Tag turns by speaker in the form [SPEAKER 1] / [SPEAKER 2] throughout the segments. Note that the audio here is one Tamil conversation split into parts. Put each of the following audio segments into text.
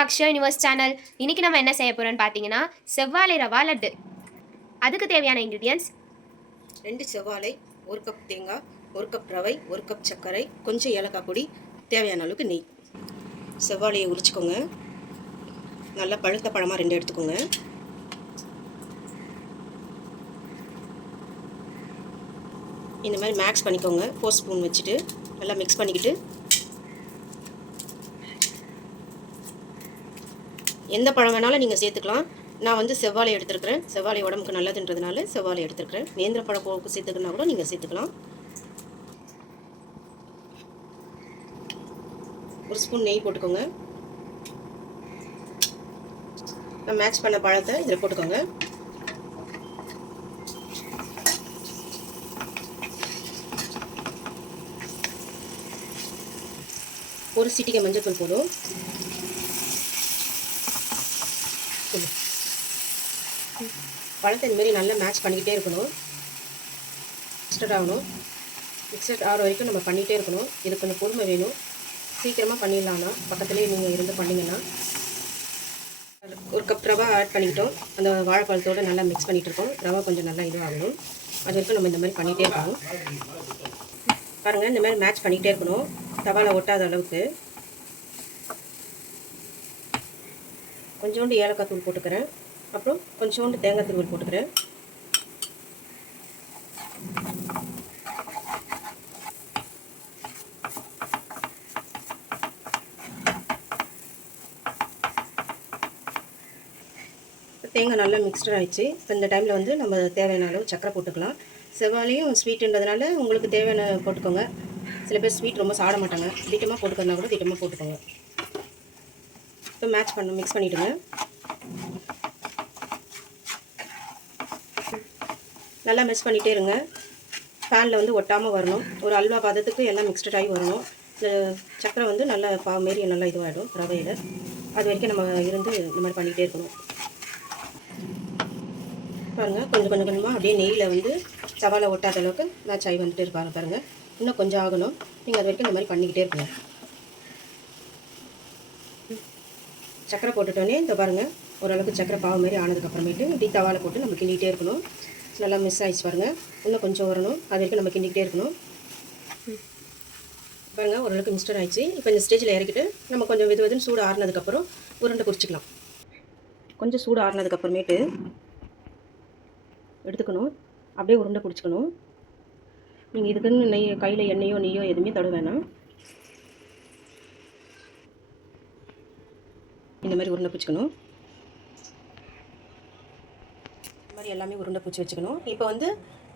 [SPEAKER 1] அக்ஷயா யூனிவர்ஸ் சேனல் இன்றைக்கி நம்ம என்ன செய்ய போறோம்னு பார்த்தீங்கன்னா செவ்வாழை ரவா லட்டு. அதுக்கு தேவையான இன்க்ரீடியன்ஸ்
[SPEAKER 2] ரெண்டு செவ்வாழை ஒரு கப் தேங்காய் ஒரு கப் ரவை ஒரு கப் சர்க்கரை கொஞ்சம் ஏலக்காய் பொடி தேவையான அளவுக்கு நெய். செவ்வாழையை உரிச்சுக்கோங்க. நல்லா பழுத்த பழமாக ரெண்டு எடுத்துக்கோங்க. இந்த மாதிரி மேக்ஸ் பண்ணிக்கோங்க. ஃபோர் ஸ்பூன் வச்சுட்டு நல்லா மிக்ஸ் பண்ணிக்கிட்டு எந்த பழம் வேணாலும் நீங்கள் சேர்த்துக்கலாம். நான் வந்து செவ்வாழை எடுத்துருக்கிறேன். செவ்வாழை உடம்புக்கு நல்லதுன்றதுனால செவ்வாழை எடுத்துருக்கிறேன். நேந்திர பழம் போக்கு சேர்த்துக்கணுன்னா கூட நீங்கள் சேர்த்துக்கலாம். ஒரு ஸ்பூன் நெய் போட்டுக்கோங்க. நான் மேட்ச் பண்ண பழத்தை இதில் போட்டுக்கோங்க. ஒரு சிட்டிகை மஞ்சள் தூள் போதும். சொல்லு. பழத்தை இந்த மாதிரி நல்லா மேட்ச் பண்ணிக்கிட்டே இருக்கணும். மிக்சட் ஆகணும். மிக்சட் ஆகிற வரைக்கும் நம்ம பண்ணிகிட்டே இருக்கணும். இது கொஞ்சம் பொறுமை வேணும். சீக்கிரமாக பண்ணிடலாம்னா பக்கத்துலேயே நீங்கள் இருந்து பண்ணிங்கன்னா. ஒரு கப் ரவா ஆட் பண்ணிக்கிட்டோம். அந்த வாழைப்பழத்தோடு நல்லா மிக்ஸ் பண்ணிகிட்டு இருக்கோம். ரவா கொஞ்சம் நல்லா இதுவாகணும் அது வரைக்கும் நம்ம இந்த மாதிரி பண்ணிகிட்டே இருக்கணும். பாருங்கள் இந்த மாதிரி மேட்ச் பண்ணிக்கிட்டே இருக்கணும். தவாவில் ஒட்டாத அளவுக்கு. கொஞ்சோண்டு ஏலக்காய் தூள் போட்டுக்கிறேன். அப்புறம் கொஞ்சோண்டு தேங்காய் தூள் போட்டுக்கிறேன். தேங்காய் நல்லா மிக்ஸ்டர் ஆகிடுச்சு இப்போ இந்த டைமில் வந்து நம்ம தேவையான அளவு சக்கரை போட்டுக்கலாம். செவ்வாலையும் ஸ்வீட்டுன்றதுனால உங்களுக்கு தேவையான போட்டுக்கோங்க. சில பேர் ஸ்வீட் ரொம்ப சாட மாட்டாங்க. திட்டமாக போட்டுக்கிறதுனா கூட திட்டமாக போட்டுக்கோங்க. இப்போ மேட்ச் பண்ண மிக்ஸ் பண்ணிவிடுங்க நல்லா மிக்ஸ் பண்ணிகிட்டே இருங்க. ஃபேனில் வந்து ஒட்டாமல் வரணும். ஒரு அல்வா பதத்துக்கு எல்லாம் மிக்ஸ்டட் ஆகி வரணும். சக்கரை வந்து நல்லா பா மாரி நல்லா இதுவாகிடும் ரவையில். அது வரைக்கும் நம்ம இருந்து இந்த மாதிரி பண்ணிகிட்டே இருக்கணும். பாருங்கள் கொஞ்சம் கொஞ்சம் கொஞ்சமாக அப்படியே நெய்யில் வந்து சவாலை ஒட்டாத அளவுக்கு மேட்ச் ஆகி வந்துட்டு இருப்பாங்க பாருங்கள் இன்னும் கொஞ்சம் ஆகணும். நீங்கள் அது வரைக்கும் இந்த மாதிரி பண்ணிக்கிட்டே இருக்கணும். சக்கரை போட்டுட்டோன்னே இந்த பாருங்கள் ஓரளவுக்கு சக்கரை பாவு மாதிரி ஆனதுக்கப்புறமேட்டு இப்படி தவாலை போட்டு நம்ம கிண்டிகிட்டே இருக்கணும். நல்லா மிஸ் ஆகிடுச்சு பாருங்கள் இன்னும் கொஞ்சம் வரணும் அது வரைக்கும் நம்ம கிண்டிக்கிட்டே இருக்கணும். பாருங்கள் ஓரளவுக்கு மிஸ்டர் ஆயிடுச்சு. இப்போ இந்த ஸ்டேஜில் இறக்கிட்டு நம்ம கொஞ்சம் வெது வெதுன்னு சூடு ஆறுனதுக்கப்புறம் உருண்டை குறிச்சிக்கலாம் கொஞ்சம் சூடு ஆறுனதுக்கப்புறமேட்டு எடுத்துக்கணும். அப்படியே உருண்டை பிடிச்சிக்கணும் நீங்கள் இதுக்குன்னு நெய் கையில் எண்ணெயோ நெய்யோ எதுவுமே தொட வேணாம். இந்த மாதிரி உருண்டை பிடிச்சிக்கணும். இந்த மாதிரி எல்லாமே உருண்டை பிடிச்சி வச்சுக்கணும். இப்போ வந்து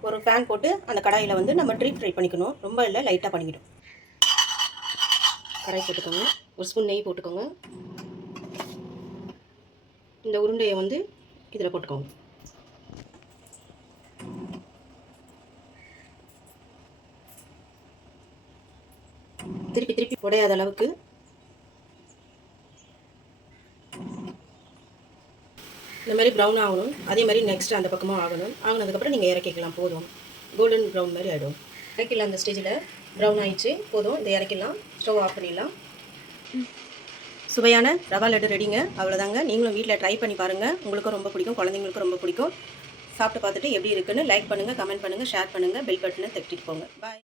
[SPEAKER 2] ஒரு பேன் போட்டு அந்த கடாயில் வந்து நம்ம ட்ரீப் ஃப்ரை பண்ணிக்கணும். ரொம்ப இல்லை லைட்டாக பண்ணிக்கிடும் கடாய் போட்டுக்கோங்க. ஒரு ஸ்பூன் நெய் போட்டுக்கோங்க. இந்த உருண்டையை வந்து இதில் போட்டுக்கோங்க. திருப்பி திருப்பி உடையாத அளவுக்கு இந்த மாதிரி ப்ரௌன் ஆகணும். அதே மாதிரி நெக்ஸ்ட் அந்த பக்கமும் ஆகணும். ஆகினதுக்கப்புறம் நீங்கள் இறக்கிக்கலாம் போதும். கோல்டன் ப்ரௌன் மாதிரி ஆகிடும் இறக்கிடலாம் அந்த ஸ்டேஜில் ப்ரௌன் ஆயிடுச்சு போதும். இதை இறக்கிடலாம். ஸ்டவ் ஆஃப் பண்ணிடலாம். சுவையான ரவா லட்டு ரெடிங்க. அவ்வளோதாங்க நீங்களும் வீட்டில் ட்ரை பண்ணி பாருங்கள் உங்களுக்கும் ரொம்ப பிடிக்கும். குழந்தைங்களுக்கும் ரொம்ப பிடிக்கும். சாப்பிட்டு பார்த்துட்டு எப்படி இருக்குன்னு லைக் பண்ணுங்கள் கமெண்ட் பண்ணுங்கள் ஷேர் பண்ணுங்கள் பெல் பட்டனை தட்டிட்டு போங்க. பாய்